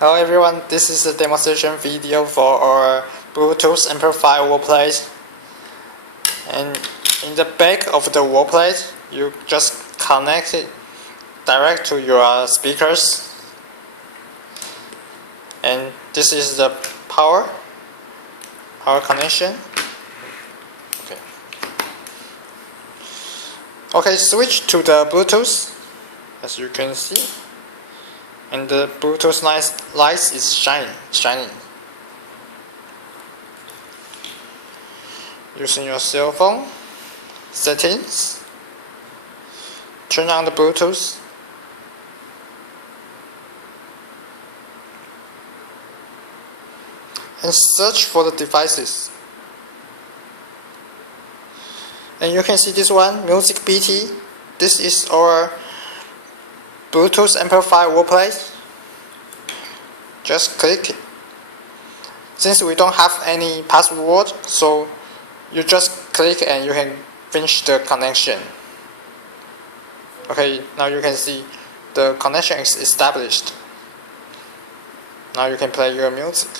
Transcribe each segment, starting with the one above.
Hello everyone, this is a demonstration video for our Bluetooth amplifier wall plate. And in the back of the wall plate, you just connect it direct to your speakers. And this is the power connection. Okay, switch to the Bluetooth, as you can see. And the Bluetooth light is shining. Using your cell phone settings, turn on the Bluetooth. And search for the devices. And you can see this one, Music BT. This is our Bluetooth amplifier wall plate. Just click it. Since we don't have any password, so you just click and you can finish the connection. Okay, now you can see the connection is established. Now you can play your music.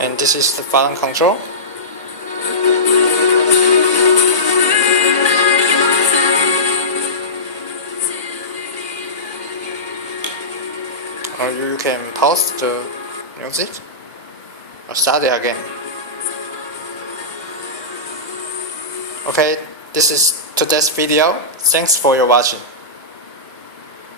And this is the volume control. Or you can pause the music or start it again. Okay, this is today's video. Thanks for your watching.